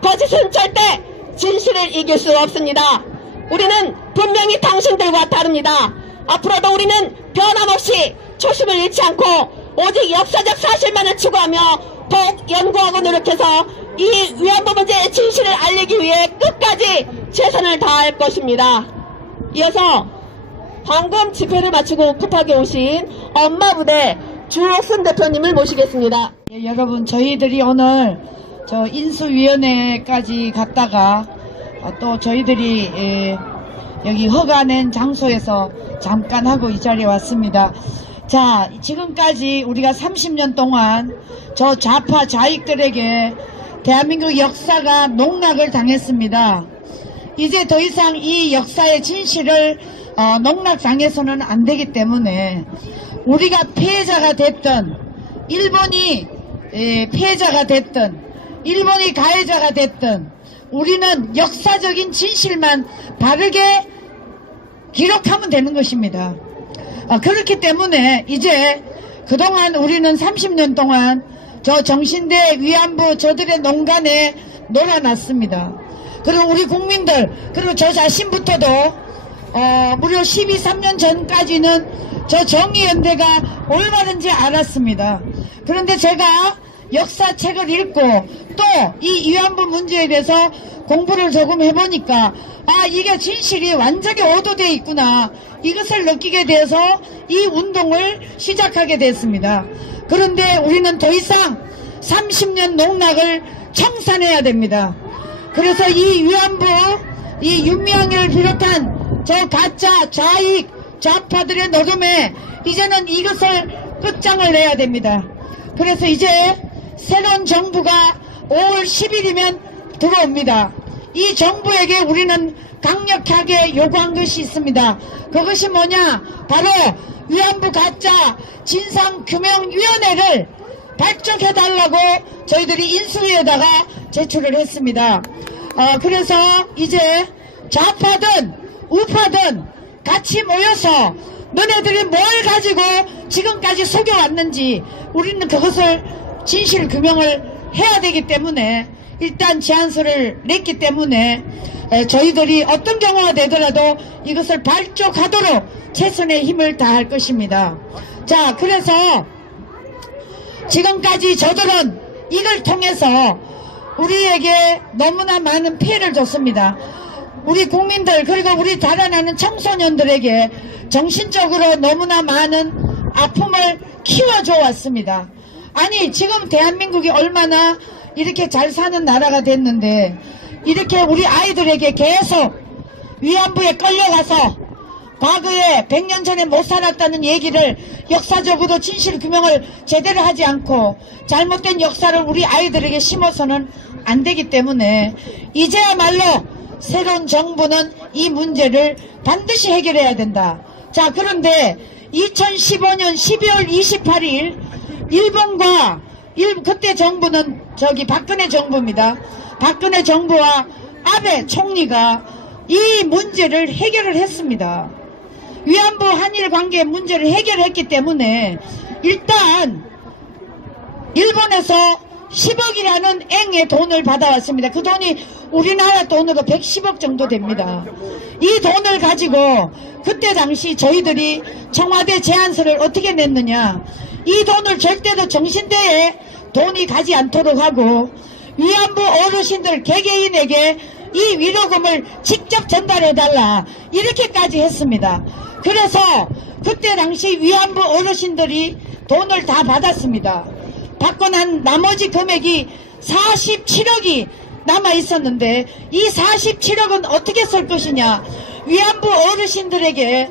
거짓은 절대 진실을 이길 수 없습니다. 우리는 분명히 당신들과 다릅니다. 앞으로도 우리는 변함없이 초심을 잃지 않고 오직 역사적 사실만을 추구하며 더욱 연구하고 노력해서 이 위안부 문제의 진실을 알리기 위해 끝까지 최선을 다할 것입니다. 이어서 방금 집회를 마치고 급하게 오신 엄마부대 주옥순 대표님을 모시겠습니다. 예, 여러분, 저희들이 오늘 저 인수위원회까지 갔다가 또 저희들이 여기 허가낸 장소에서 잠깐 하고 이 자리에 왔습니다. 자, 지금까지 우리가 30년 동안 저 좌파 좌익들에게 대한민국 역사가 농락을 당했습니다. 이제 더 이상 이 역사의 진실을 농락당해서는 안 되기 때문에 우리가 피해자가 됐든 일본이 피해자가 됐든 일본이 가해자가 됐든 우리는 역사적인 진실만 바르게 기록하면 되는 것입니다. 그렇기 때문에 이제 그동안 우리는 30년 동안 저 정신대 위안부 저들의 농간에 놀아놨습니다. 그리고 우리 국민들 그리고 저 자신부터도 무려 3년 전까지는 저 정의연대가 올바른지 알았습니다. 그런데 제가 역사책을 읽고 또 이 위안부 문제에 대해서 공부를 조금 해보니까 이게 진실이 완전히 오도되어 있구나, 이것을 느끼게 돼서 이 운동을 시작하게 됐습니다. 그런데 우리는 더 이상 30년 농락을 청산해야 됩니다. 그래서 이 위안부, 이 윤미향을 비롯한 저 가짜 좌익 좌파들의 노름에 이제는 이것을 끝장을 내야 됩니다. 그래서 이제 새로운 정부가 5월 10일이면 들어옵니다. 이 정부에게 우리는 강력하게 요구한 것이 있습니다. 그것이 뭐냐? 바로 위안부 가짜 진상규명위원회를 발족해달라고 저희들이 인수위에다가 제출을 했습니다. 그래서 이제 좌파든 우파든 같이 모여서 너네들이 뭘 가지고 지금까지 속여왔는지 우리는 그것을 진실 규명을 해야 되기 때문에 일단 제안서를 냈기 때문에 저희들이 어떤 경우가 되더라도 이것을 발족하도록 최선의 힘을 다할 것입니다. 자, 그래서 지금까지 저들은 이걸 통해서 우리에게 너무나 많은 피해를 줬습니다. 우리 국민들 그리고 우리 달아나는 청소년들에게 정신적으로 너무나 많은 아픔을 키워줘 왔습니다. 아니, 지금 대한민국이 얼마나 이렇게 잘 사는 나라가 됐는데 이렇게 우리 아이들에게 계속 위안부에 끌려가서 과거에 100년 전에 못 살았다는 얘기를 역사적으로 진실 규명을 제대로 하지 않고 잘못된 역사를 우리 아이들에게 심어서는 안 되기 때문에 이제야말로 새로운 정부는 이 문제를 반드시 해결해야 된다. 자, 그런데 2015년 12월 28일 일본과 그때 정부는 박근혜 정부입니다. 박근혜 정부와 아베 총리가 이 문제를 해결을 했습니다. 위안부 한일 관계 문제를 해결했기 때문에 일단 일본에서 10억이라는 액의 돈을 받아왔습니다. 그 돈이 우리나라 돈으로 110억 정도 됩니다. 이 돈을 가지고 그때 당시 저희들이 청와대 제안서를 어떻게 냈느냐. 이 돈을 절대로 정신대에 돈이 가지 않도록 하고 위안부 어르신들 개개인에게 이 위로금을 직접 전달해달라 이렇게까지 했습니다. 그래서 그때 당시 위안부 어르신들이 돈을 다 받았습니다. 받고 난 나머지 금액이 47억이 남아 있었는데 이 47억은 어떻게 쓸 것이냐. 위안부 어르신들에게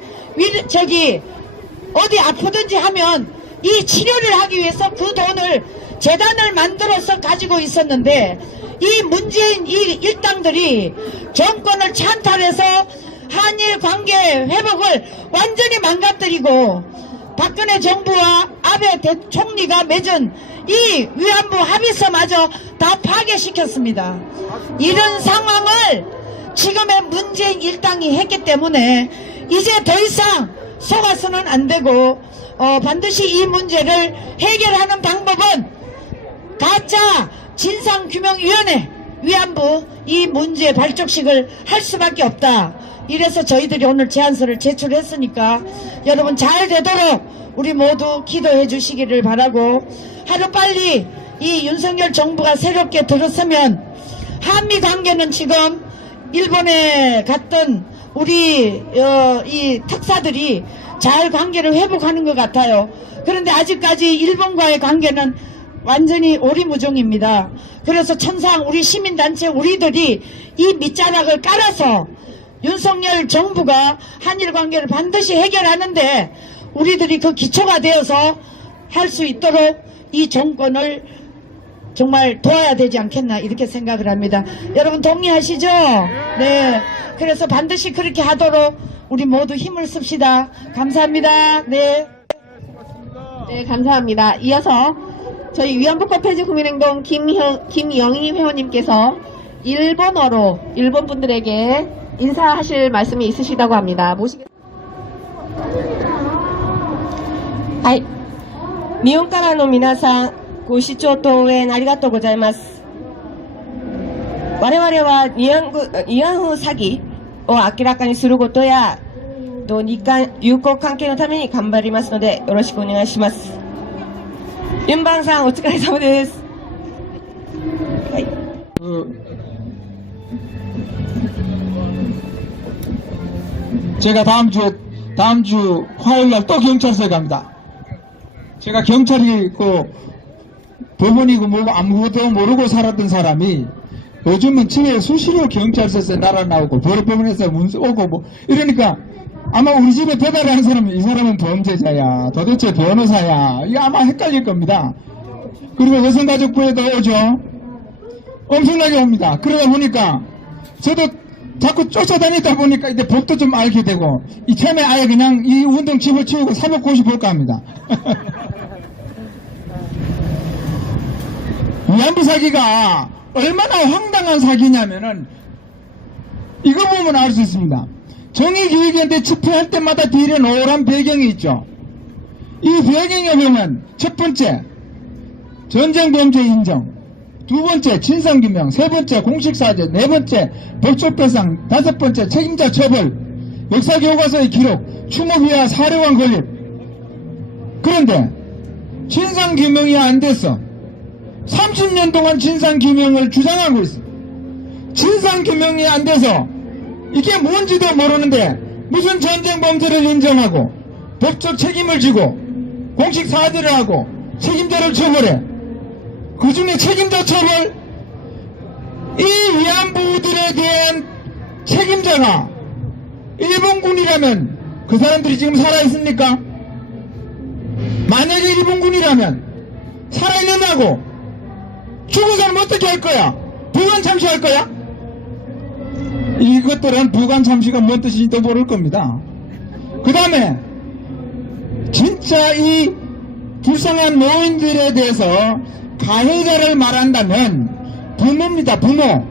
어디 아프든지 하면 이 치료를 하기 위해서 그 돈을 재단을 만들어서 가지고 있었는데 이 문재인 이 일당들이 정권을 찬탈해서 한일 관계 회복을 완전히 망가뜨리고 박근혜 정부와 아베 총리가 맺은 이 위안부 합의서마저 다 파괴시켰습니다. 이런 상황을 지금의 문재인 일당이 했기 때문에 이제 더 이상 속아서는 안 되고 반드시 이 문제를 해결하는 방법은 가짜 진상규명위원회 위안부 이 문제 발족식을 할 수밖에 없다. 이래서 저희들이 오늘 제안서를 제출했으니까 여러분 잘 되도록 우리 모두 기도해 주시기를 바라고 하루빨리 이 윤석열 정부가 새롭게 들었으면 한미 관계는 지금 일본에 갔던 우리 이 특사들이 잘 관계를 회복하는 것 같아요. 그런데 아직까지 일본과의 관계는 완전히 오리무중입니다. 그래서 천상 우리 시민단체 우리들이 이 밑자락을 깔아서 윤석열 정부가 한일 관계를 반드시 해결하는데 우리들이 그 기초가 되어서 할 수 있도록 이 정권을 정말 도와야 되지 않겠나 이렇게 생각을 합니다. 여러분 동의하시죠? 네. 그래서 반드시 그렇게 하도록 우리 모두 힘을 씁시다. 감사합니다. 네. 네, 감사합니다. 이어서 저희 위안부법 폐지 국민행동 김영희 회원님께서 일본어로 일본 분들에게 인사하실 말씀이 있으시다고 합니다. 모시겠습니다. はい。日本からの皆さん、ご視聴と応援ありがとうございます。我々は慰安婦詐欺を明らかにすることや、日韓友好関係のために頑張りますので、よろしくお願いします。ユンバンさん、お疲れ様です。はい。 제가 다음 주 화요일날 또 경찰서에 갑니다. 제가 경찰이고 법원이고 뭐고 아무것도 모르고 살았던 사람이 요즘은 집에 수시로 경찰서에서 날아 나오고 법원에서 문서 오고 뭐 이러니까 아마 우리 집에 배달하는 사람은 이 사람은 범죄자야 도대체 변호사야 이게 아마 헷갈릴 겁니다. 그리고 여성가족부에도 오죠. 엄청나게 옵니다. 그러다 보니까 저도 자꾸 쫓아다니다 보니까 이제 법도 좀 알게 되고 이 처음에 아예 그냥 이 운동 집어치우고 사법고시 볼까 합니다. 위안부 사기가 얼마나 황당한 사기냐면은 이거 보면 알 수 있습니다. 정의교육위원회 집회할 때마다 뒤에 노란 배경이 있죠. 이 배경에 보면 첫 번째 전쟁범죄 인정, 두 번째 진상규명, 세 번째 공식사죄, 네 번째 법적배상, 다섯 번째 책임자 처벌, 역사교과서의 기록, 추모비와 사료관 건립. 그런데 진상규명이 안 됐어. 30년 동안 진상규명을 주장하고 있어. 진상규명이 안 돼서 이게 뭔지도 모르는데 무슨 전쟁범죄를 인정하고 법적 책임을 지고 공식 사죄를 하고 책임자를 처벌해. 그 중에 책임자 처벌, 이 위안부들에 대한 책임자가 일본군이라면 그 사람들이 지금 살아있습니까? 만약에 일본군이라면 살아있느냐고 죽은 사람 어떻게 할 거야? 부관 참시할 거야? 이것들은 부관 참시가 뭔 뜻인지도 모를 겁니다. 그 다음에 진짜 이 불쌍한 노인들에 대해서 가해자를 말한다면 부모입니다. 부모.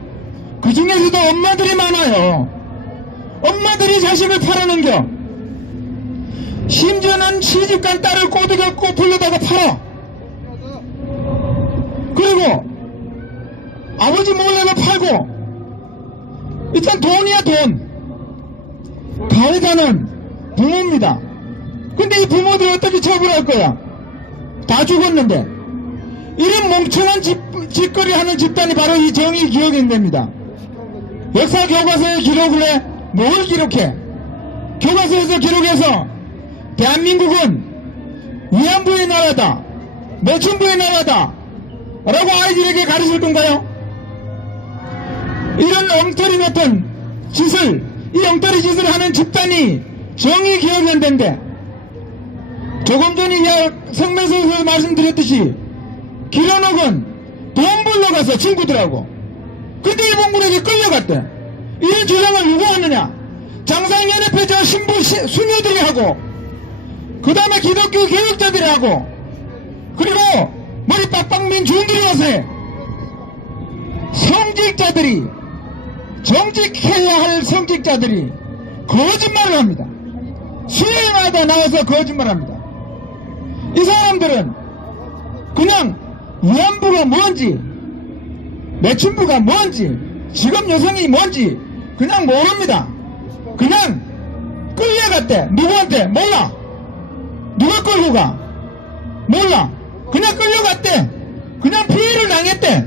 그 중에서도 엄마들이 많아요. 엄마들이 자식을 팔아넘겨. 심지어는 시집간 딸을 꼬드겼고 돌려다가 팔아. 그리고 아버지 몰래도 팔고 일단 돈이야 돈. 가해자는 부모입니다. 근데 이 부모들 어떻게 처벌할 거야? 다 죽었는데. 이런 멍청한 짓거리 하는 집단이 바로 이 정의기억연대입니다. 역사 교과서에 기록을 해? 뭘 기록해? 교과서에서 기록해서 대한민국은 위안부의 나라다, 매춘부의 나라다 라고 아이들에게 가르칠 건가요? 이런 엉터리 같은 짓을, 이 엉터리 짓을 하는 집단이 정의기억연대인데, 조금 전에 성명서에서 말씀드렸듯이 길어녹은 돈 벌러 가서 친구들하고, 근데 일본군에게 끌려갔대. 이런 주장을 누가 하느냐? 장사연합회 저 신부 수녀들이 하고, 그 다음에 기독교 교육자들이 하고, 그리고 머리 빡빡민 중들이 와서 해. 성직자들이, 정직해야 할 성직자들이 거짓말을 합니다. 수요일마다 나와서 거짓말합니다. 이 사람들은 그냥 위안부가 뭔지, 매춘부가 뭔지, 직업 여성이 뭔지 그냥 모릅니다. 그냥 끌려갔대. 누구한테? 몰라. 누가 끌고 가? 몰라. 그냥 끌려갔대. 그냥 피해를 당했대.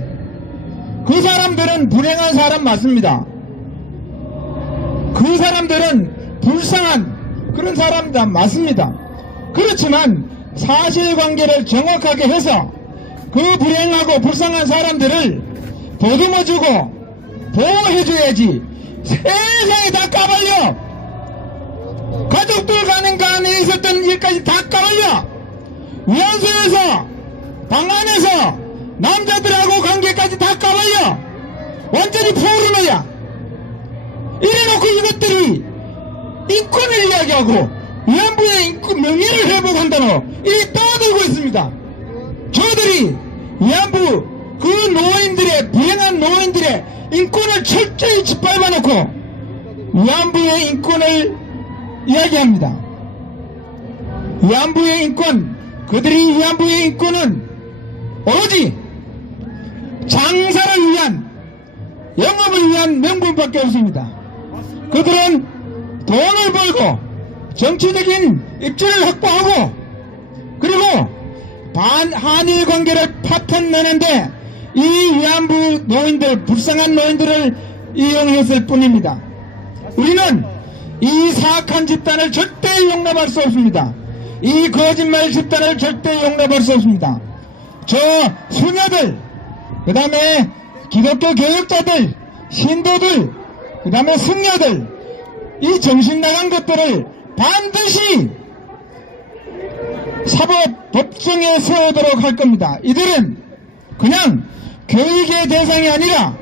그 사람들은 불행한 사람 맞습니다. 그 사람들은 불쌍한 그런 사람들 맞습니다. 그렇지만 사실관계를 정확하게 해서 그 불행하고 불쌍한 사람들을 보듬어주고 보호해줘야지. 세상에 다 까발려. 가족들 가는 간에 있었던 일까지 다 까발려. 위안소에서 방 안에서 남자들하고 관계까지 다 까발려. 완전히 포르노야. 이래놓고 이것들이 인권을 이야기하고 위안부의 인권 명예를 회복한다고 이 떠들고 있습니다. 저들이 위안부 그 노인들의, 불행한 노인들의 인권을 철저히 짓밟아놓고 위안부의 인권을 이야기합니다. 위안부의 인권, 그들이 위안부의 인권은 오로지 장사를 위한, 영업을 위한 명분밖에 없습니다. 그들은 돈을 벌고 정치적인 입지를 확보하고 그리고 한일 관계를 파탄내는데 이 위안부 노인들, 불쌍한 노인들을 이용했을 뿐입니다. 우리는 이 사악한 집단을 절대 용납할 수 없습니다. 이 거짓말 집단을 절대 용납할 수 없습니다. 저 수녀들, 그 다음에 기독교 교육자들, 신도들, 그 다음에 승려들, 이 정신 나간 것들을 반드시 사법 법정에 세우도록 할 겁니다. 이들은 그냥 교육의 대상이 아니라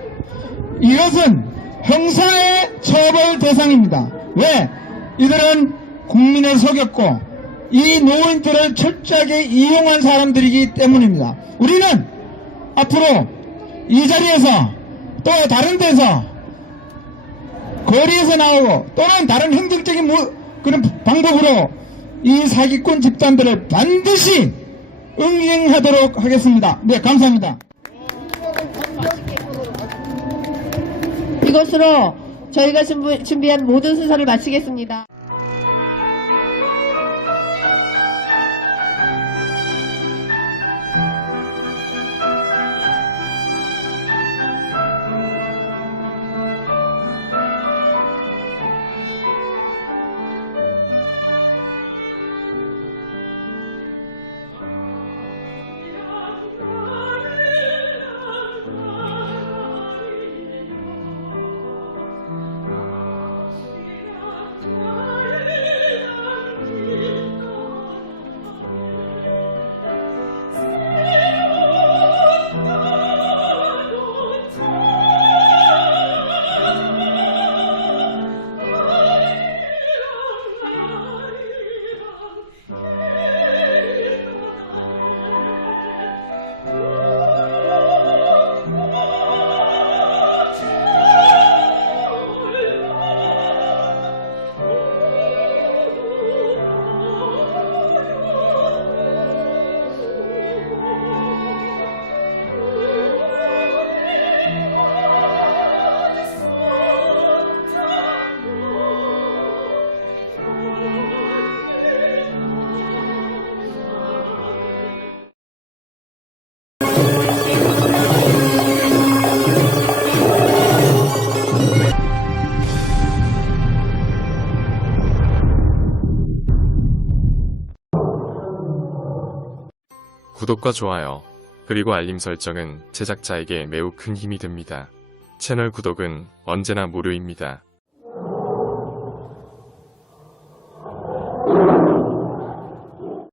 이것은 형사의 처벌 대상입니다. 왜? 이들은 국민을 속였고 이 노인들을 철저하게 이용한 사람들이기 때문입니다. 우리는 앞으로 이 자리에서 또 다른 데서 거리에서 나오고 또는 다른 행정적인 그런 방법으로 이 사기꾼 집단들을 반드시 응징하도록 하겠습니다. 네, 감사합니다. 이것으로 저희가 준비한 모든 순서를 마치겠습니다. 구독과 좋아요, 그리고 알림 설정은 제작자에게 매우 큰 힘이 됩니다. 채널 구독은 언제나 무료입니다.